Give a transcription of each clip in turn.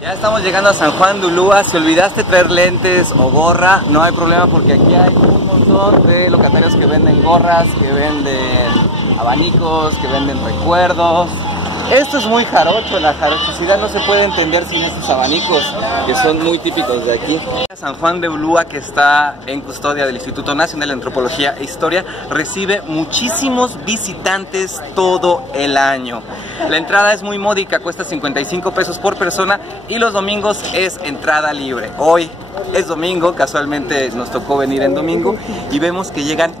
Ya estamos llegando a San Juan de Ulúa. Si olvidaste traer lentes o gorra, no hay problema porque aquí hay un montón de locatarios que venden gorras, que venden abanicos, que venden recuerdos. Esto es muy jarocho, la jarochosidad no se puede entender sin estos abanicos que son muy típicos de aquí. San Juan de Ulúa, que está en custodia del Instituto Nacional de Antropología e Historia, recibe muchísimos visitantes todo el año. La entrada es muy módica, cuesta 55 pesos por persona y los domingos es entrada libre. Hoy es domingo, casualmente nos tocó venir en domingo y vemos que llegan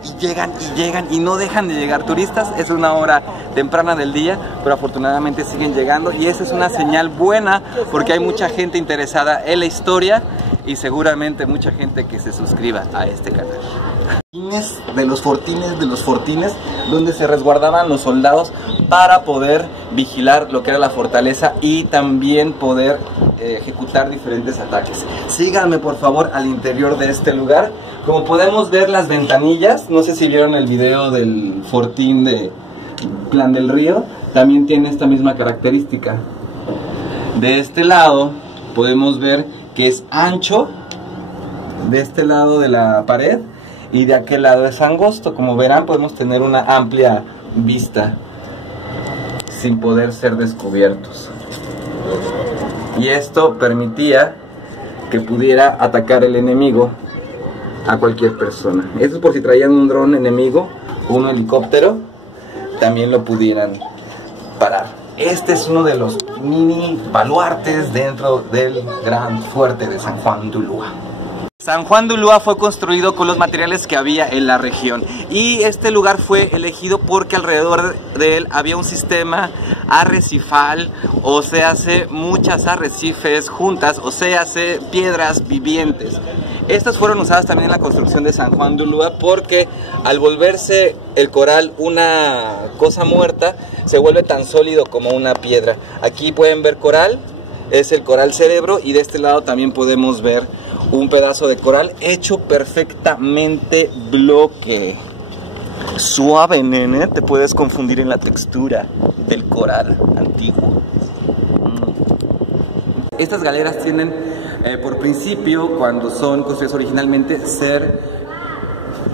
y no dejan de llegar turistas. Es una hora temprana del día, pero afortunadamente siguen llegando y esa es una señal buena porque hay mucha gente interesada en la historia y seguramente mucha gente que se suscriba a este canal. De los fortines donde se resguardaban los soldados para poder vigilar lo que era la fortaleza y también poder ejecutar diferentes ataques. Síganme por favor al interior de este lugar. Como podemos ver, las ventanillas, no sé si vieron el video del fortín de Plan del Río, también tiene esta misma característica. De este lado podemos ver que es ancho, de este lado de la pared, y de aquel lado es angosto. Como verán, podemos tener una amplia vista sin poder ser descubiertos. Y esto permitía que pudiera atacar el enemigo a cualquier persona. Esto es por si traían un dron enemigo o un helicóptero, también lo pudieran parar. Este es uno de los mini baluartes dentro del gran fuerte de San Juan de Ulúa. San Juan de Ulúa fue construido con los materiales que había en la región y este lugar fue elegido porque alrededor de él había un sistema arrecifal, o se hace muchas arrecifes juntas, o se hace piedras vivientes. Estas fueron usadas también en la construcción de San Juan de Ulúa porque al volverse el coral una cosa muerta, se vuelve tan sólido como una piedra. Aquí pueden ver coral, es el coral cerebro, y de este lado también podemos ver un pedazo de coral hecho perfectamente bloque. Suave, nene, te puedes confundir en la textura del coral antiguo. Estas galeras tienen por principio, cuando son construidas originalmente, ser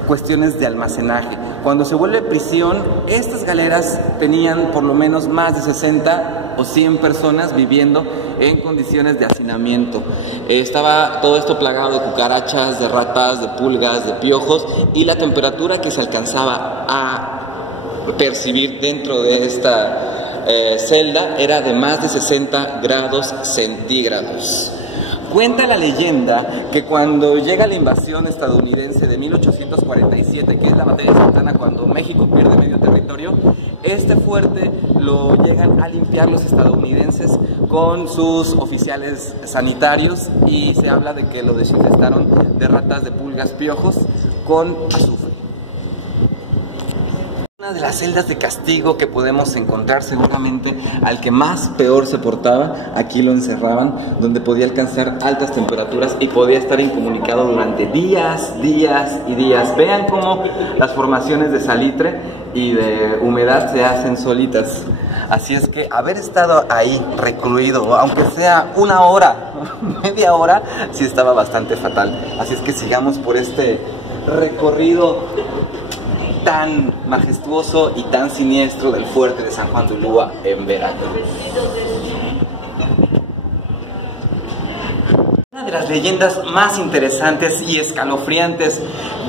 cuestiones de almacenaje. Cuando se vuelve prisión, estas galeras tenían por lo menos más de 60 o 100 personas viviendo en condiciones de hacinamiento. Estaba todo esto plagado de cucarachas, de ratas, de pulgas, de piojos, y la temperatura que se alcanzaba a percibir dentro de esta celda era de más de 60 grados centígrados. Cuenta la leyenda que cuando llega la invasión estadounidense de 1847, que es la batalla de Santa Ana, cuando México pierde medio territorio, este fuerte lo llegan a limpiar los estadounidenses con sus oficiales sanitarios y se habla de que lo desinfestaron de ratas, de pulgas, piojos con azufre. Una de las celdas de castigo que podemos encontrar, seguramente al que más peor se portaba, aquí lo encerraban, donde podía alcanzar altas temperaturas y podía estar incomunicado durante días y días. Vean cómo las formaciones de salitre y de humedad se hacen solitas. Así es que haber estado ahí recluido, aunque sea una hora, media hora, sí estaba bastante fatal. Así es que sigamos por este recorrido tan majestuoso y tan siniestro del fuerte de San Juan de Ulúa en Veracruz. Una de las leyendas más interesantes y escalofriantes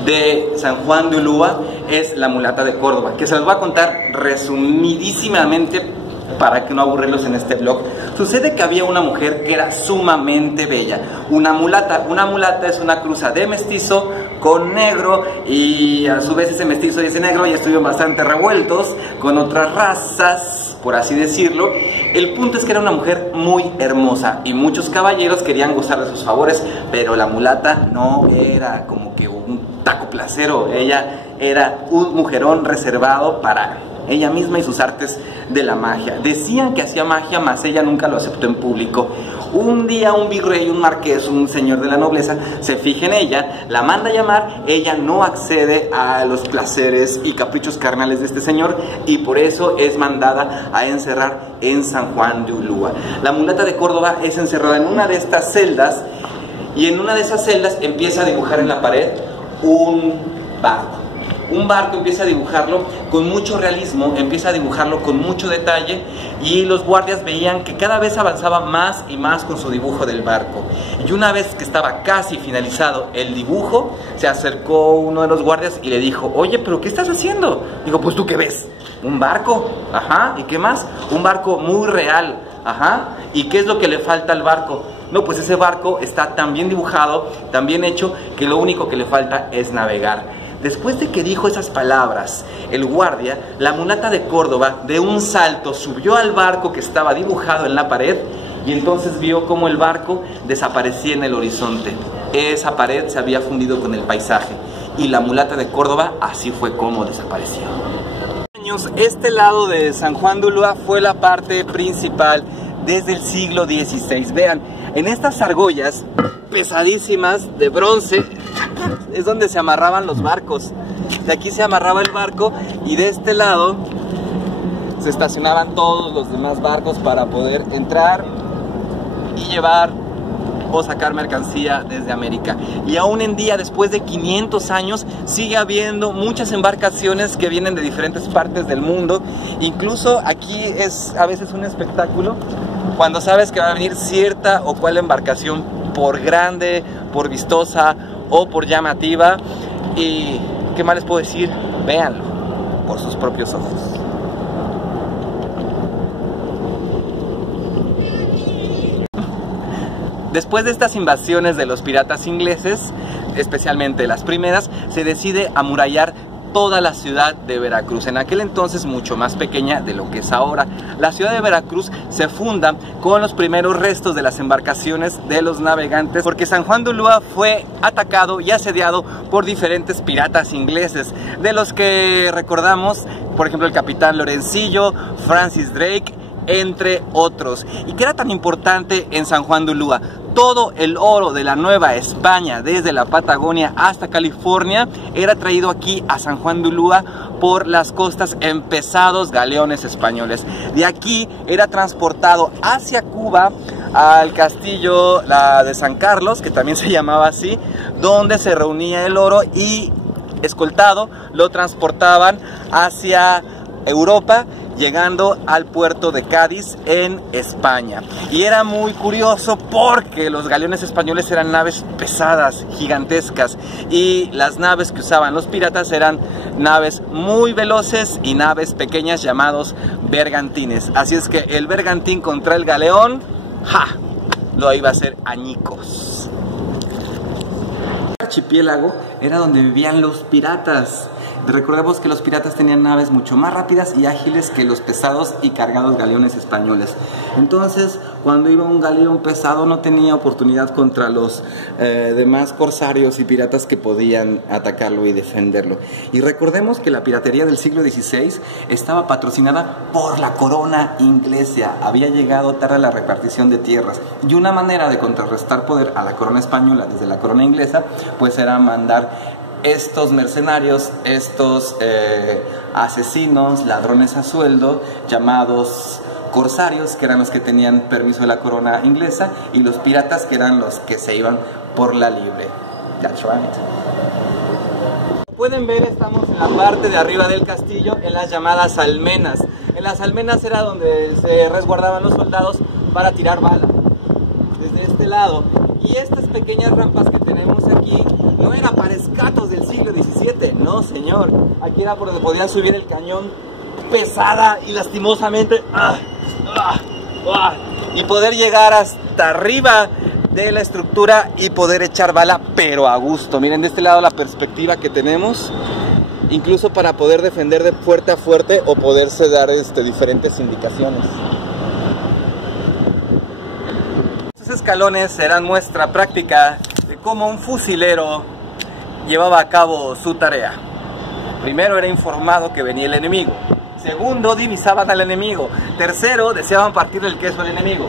de San Juan de Ulúa es la mulata de Córdoba, que se las voy a contar resumidísimamente para que no aburrirlos en este vlog. Sucede que había una mujer que era sumamente bella, una mulata. Una mulata es una cruza de mestizo con negro, y a su vez ese mestizo y ese negro ya estuvieron bastante revueltos con otras razas, por así decirlo. El punto es que era una mujer muy hermosa y muchos caballeros querían gozar de sus favores, pero la mulata no era como que un taco placero. Ella era un mujerón reservado para ella misma y sus artes de la magia. Decían que hacía magia, mas ella nunca lo aceptó en público. Un día un virrey, un marqués, un señor de la nobleza, se fija en ella, la manda a llamar, ella no accede a los placeres y caprichos carnales de este señor y por eso es mandada a encerrar en San Juan de Ulúa. La mulata de Córdoba es encerrada en una de estas celdas y en una de esas celdas empieza a dibujar en la pared un barco. Un barco empieza a dibujarlo con mucho realismo, empieza a dibujarlo con mucho detalle y los guardias veían que cada vez avanzaba más y más con su dibujo del barco. Y una vez que estaba casi finalizado el dibujo, se acercó uno de los guardias y le dijo: oye, ¿pero qué estás haciendo? Digo, pues ¿tú qué ves? ¿Un barco? Ajá, ¿y qué más? Un barco muy real. Ajá, ¿y qué es lo que le falta al barco? No, pues ese barco está tan bien dibujado, tan bien hecho, que lo único que le falta es navegar. Después de que dijo esas palabras, el guardia, la mulata de Córdoba, de un salto subió al barco que estaba dibujado en la pared y entonces vio cómo el barco desaparecía en el horizonte. Esa pared se había fundido con el paisaje y la mulata de Córdoba así fue como desapareció. Este lado de San Juan de Ulúa fue la parte principal desde el siglo XVI. Vean, en estas argollas pesadísimas de bronce es donde se amarraban los barcos. De aquí se amarraba el barco y de este lado se estacionaban todos los demás barcos para poder entrar y llevar o sacar mercancía desde América. Y aún en día, después de 500 años, sigue habiendo muchas embarcaciones que vienen de diferentes partes del mundo. Incluso aquí es a veces un espectáculo cuando sabes que va a venir cierta o cual embarcación, por grande, por vistosa o por llamativa. Y ¿qué más les puedo decir? Véanlo por sus propios ojos. Después de estas invasiones de los piratas ingleses, especialmente las primeras, se decide amurallar toda la ciudad de Veracruz, en aquel entonces mucho más pequeña de lo que es ahora. La ciudad de Veracruz se funda con los primeros restos de las embarcaciones de los navegantes, porque San Juan de Ulúa fue atacado y asediado por diferentes piratas ingleses, de los que recordamos, por ejemplo, el capitán Lorencillo, Francis Drake, entre otros. ¿Y qué era tan importante en San Juan de Ulúa? Todo el oro de la Nueva España, desde la Patagonia hasta California, era traído aquí a San Juan de Ulúa por las costas en pesados galeones españoles. De aquí era transportado hacia Cuba, al castillo de San Carlos, que también se llamaba así, donde se reunía el oro y, escoltado, lo transportaban hacia Europa, llegando al puerto de Cádiz en España. Y era muy curioso porque los galeones españoles eran naves pesadas, gigantescas, y las naves que usaban los piratas eran naves muy veloces y naves pequeñas llamados bergantines. Así es que el bergantín contra el galeón, ¡ja!, lo iba a hacer añicos. El archipiélago era donde vivían los piratas. Recordemos que los piratas tenían naves mucho más rápidas y ágiles que los pesados y cargados galeones españoles. Entonces, cuando iba un galeón pesado no tenía oportunidad contra los demás corsarios y piratas que podían atacarlo y defenderlo. Y recordemos que la piratería del siglo XVI estaba patrocinada por la corona inglesa. Había llegado tarde la repartición de tierras. Y una manera de contrarrestar poder a la corona española desde la corona inglesa, pues era mandar estos mercenarios, estos asesinos, ladrones a sueldo, llamados corsarios, que eran los que tenían permiso de la corona inglesa, y los piratas, que eran los que se iban por la libre. That's right. Como pueden ver, estamos en la parte de arriba del castillo, en las llamadas almenas. En las almenas era donde se resguardaban los soldados para tirar bala. Desde este lado. Y estas pequeñas rampas que tenemos aquí no eran para escatos del siglo XVII, no señor. Aquí era por donde podían subir el cañón pesada y lastimosamente y poder llegar hasta arriba de la estructura y poder echar bala, pero a gusto. Miren de este lado la perspectiva que tenemos, incluso para poder defender de fuerte a fuerte o poderse dar diferentes indicaciones. Estos escalones eran muestra práctica de cómo un fusilero llevaba a cabo su tarea. Primero, era informado que venía el enemigo. Segundo, divisaban al enemigo. Tercero, deseaban partir el queso al enemigo.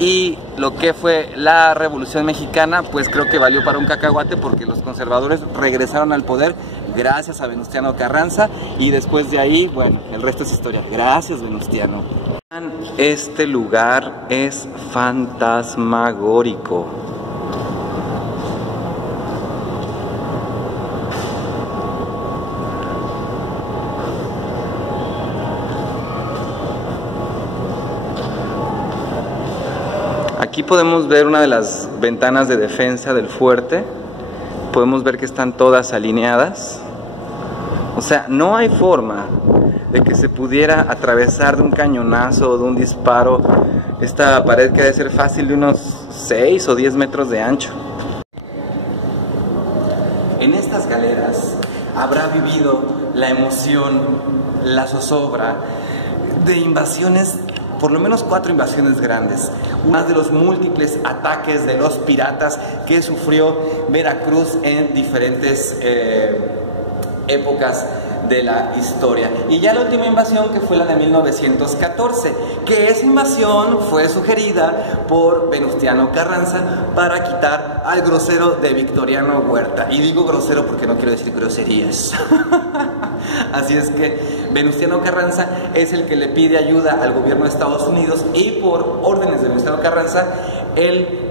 Y lo que fue la Revolución Mexicana, pues creo que valió para un cacahuate, porque los conservadores regresaron al poder gracias a Venustiano Carranza, y después de ahí, bueno, el resto es historia. Gracias, Venustiano. Este lugar es fantasmagórico. Aquí podemos ver una de las ventanas de defensa del fuerte. Podemos ver que están todas alineadas. O sea, no hay forma de que se pudiera atravesar de un cañonazo o de un disparo esta pared, que debe ser fácil de unos 6 o 10 metros de ancho. En estas galeras habrá vivido la emoción, la zozobra de invasiones, por lo menos 4 invasiones grandes, más de los múltiples ataques de los piratas que sufrió Veracruz en diferentes épocas de la historia. Y ya la última invasión, que fue la de 1914, que esa invasión fue sugerida por Venustiano Carranza para quitar al grosero de Victoriano Huerta. Y digo grosero porque no quiero decir groserías. Así es que Venustiano Carranza es el que le pide ayuda al gobierno de Estados Unidos, y por órdenes de Venustiano Carranza, el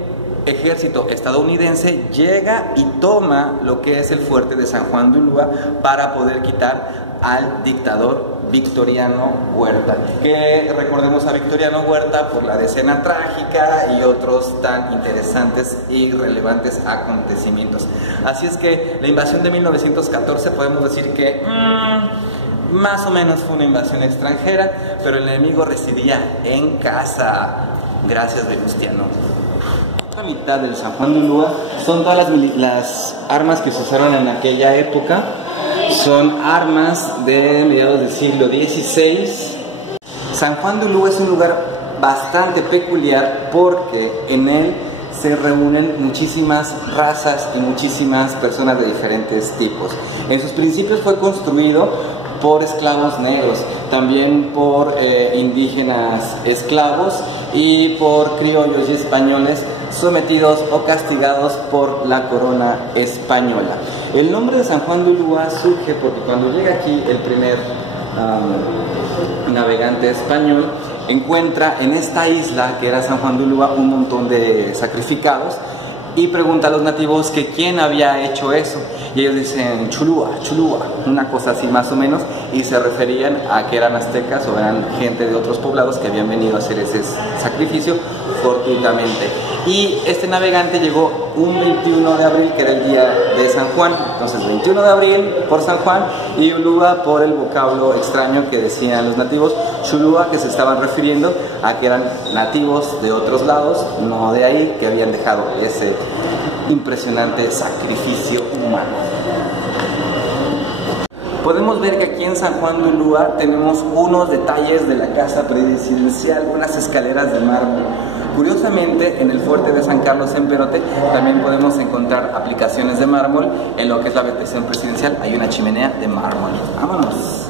ejército estadounidense llega y toma lo que es el fuerte de San Juan de Ulúa para poder quitar al dictador Victoriano Huerta. Que recordemos a Victoriano Huerta por la Decena Trágica y otros tan interesantes y relevantes acontecimientos. Así es que la invasión de 1914 podemos decir que más o menos fue una invasión extranjera, pero el enemigo residía en casa. Gracias, Venustiano. La mitad del San Juan de Ulúa son todas las armas que se usaron en aquella época. Son armas de mediados del siglo XVI. San Juan de Ulúa es un lugar bastante peculiar porque en él se reúnen muchísimas razas y muchísimas personas de diferentes tipos. En sus principios fue construido por esclavos negros, también por indígenas esclavos y por criollos y españoles sometidos o castigados por la corona española. El nombre de San Juan de Ulúa surge porque cuando llega aquí el primer navegante español, encuentra en esta isla, que era San Juan de Ulúa, un montón de sacrificados, y pregunta a los nativos que quién había hecho eso, y ellos dicen Chulúa, Chulúa, una cosa así más o menos, y se referían a que eran aztecas o eran gente de otros poblados que habían venido a hacer ese sacrificio fortuitamente. Y este navegante llegó un 21 de abril, que era el día de San Juan. Entonces 21 de abril por San Juan, y Ulúa por el vocablo extraño que decían los nativos, Chulúa, que se estaban refiriendo a que eran nativos de otros lados, no de ahí, que habían dejado ese impresionante sacrificio humano. Podemos ver que aquí en San Juan de Ulúa tenemos unos detalles de la casa presidencial, unas escaleras de mármol. Curiosamente, en el fuerte de San Carlos en Perote también podemos encontrar aplicaciones de mármol. En lo que es la habitación presidencial hay una chimenea de mármol. ¡Vámonos!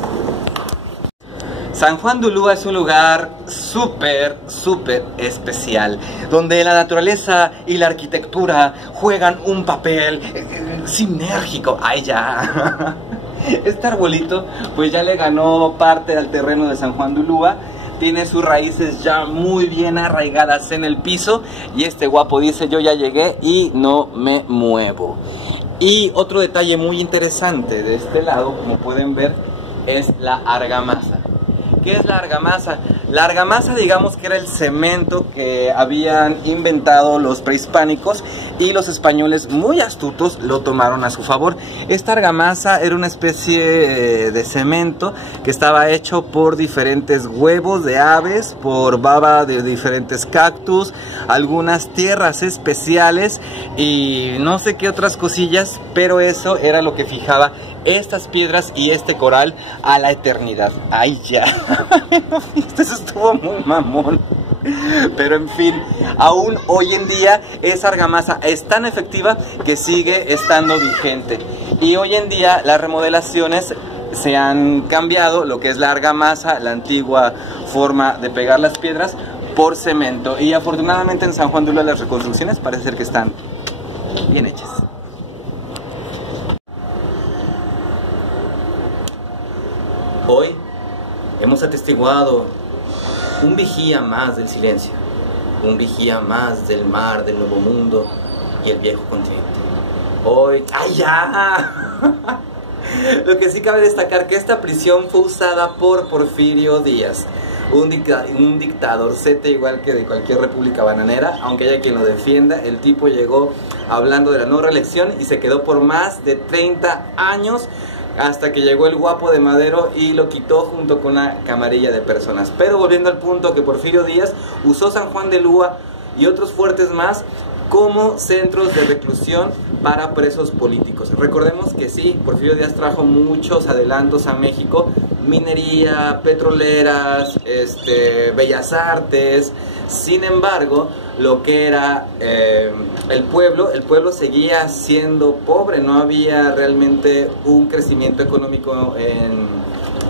San Juan de Ulúa es un lugar súper especial, donde la naturaleza y la arquitectura juegan un papel sinérgico. ¡Ay, ya! Este arbolito pues ya le ganó parte al terreno de San Juan de Ulúa. Tiene sus raíces ya muy bien arraigadas en el piso, y este guapo dice: yo ya llegué y no me muevo. Y otro detalle muy interesante de este lado, como pueden ver, es la argamasa. ¿Qué es la argamasa? La argamasa, digamos que era el cemento que habían inventado los prehispánicos, y los españoles, muy astutos, lo tomaron a su favor. Esta argamasa era una especie de cemento que estaba hecho por diferentes huevos de aves, por baba de diferentes cactus, algunas tierras especiales y no sé qué otras cosillas, pero eso era lo que fijaba estas piedras y este coral a la eternidad. ¡Ay, ya! Eso estuvo muy mamón. Pero en fin, aún hoy en día esa argamasa es tan efectiva que sigue estando vigente. Y hoy en día las remodelaciones se han cambiado lo que es la argamasa, la antigua forma de pegar las piedras, por cemento. Y afortunadamente en San Juan de Ulúa las reconstrucciones parece ser que están bien hechas. Hoy hemos atestiguado un vigía más del silencio, un vigía más del mar, del nuevo mundo y el viejo continente. Hoy... ¡Ay, ya! Lo que sí cabe destacar que esta prisión fue usada por Porfirio Díaz, un dictadorcete igual que de cualquier república bananera, aunque haya quien lo defienda. El tipo llegó hablando de la no reelección y se quedó por más de 30 años hasta que llegó el guapo de Madero y lo quitó junto con una camarilla de personas. Pero volviendo al punto, que Porfirio Díaz usó San Juan de Ulúa y otros fuertes más como centros de reclusión para presos políticos. Recordemos que sí, Porfirio Díaz trajo muchos adelantos a México: minería, petroleras, bellas artes. Sin embargo, lo que era el pueblo seguía siendo pobre. No había realmente un crecimiento económico en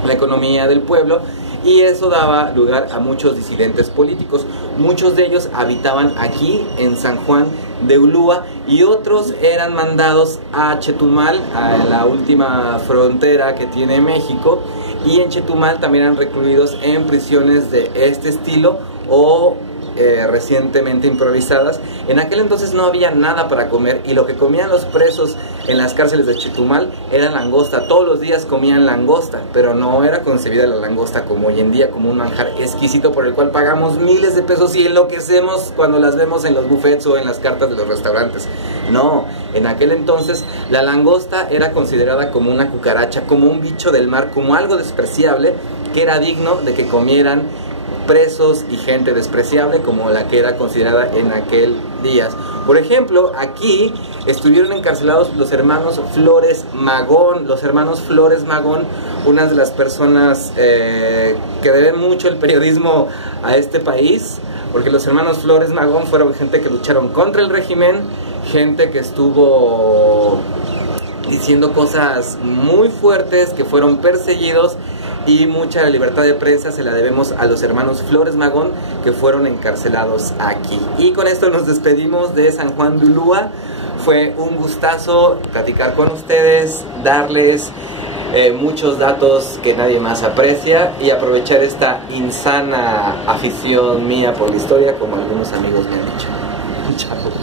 la economía del pueblo, y eso daba lugar a muchos disidentes políticos. Muchos de ellos habitaban aquí en San Juan de Ulúa y otros eran mandados a Chetumal, a la última frontera que tiene México, y en Chetumal también eran recluidos en prisiones de este estilo o recientemente improvisadas. En aquel entonces no había nada para comer, y lo que comían los presos en las cárceles de Chetumal era langosta. Todos los días comían langosta, pero no era concebida la langosta como hoy en día, como un manjar exquisito por el cual pagamos miles de pesos y enloquecemos cuando las vemos en los buffets o en las cartas de los restaurantes. No, en aquel entonces la langosta era considerada como una cucaracha, como un bicho del mar, como algo despreciable que era digno de que comieran presos y gente despreciable como la que era considerada en aquel día. Por ejemplo, aquí estuvieron encarcelados los hermanos Flores Magón. Los hermanos Flores Magón, una de las personas que deben mucho el periodismo a este país, porque los hermanos Flores Magón fueron gente que lucharon contra el régimen, gente que estuvo diciendo cosas muy fuertes, que fueron perseguidos, y mucha libertad de prensa se la debemos a los hermanos Flores Magón, que fueron encarcelados aquí. Y con esto nos despedimos de San Juan de Ulúa. Fue un gustazo platicar con ustedes, darles muchos datos que nadie más aprecia, y aprovechar esta insana afición mía por la historia, como algunos amigos me han dicho. Chao.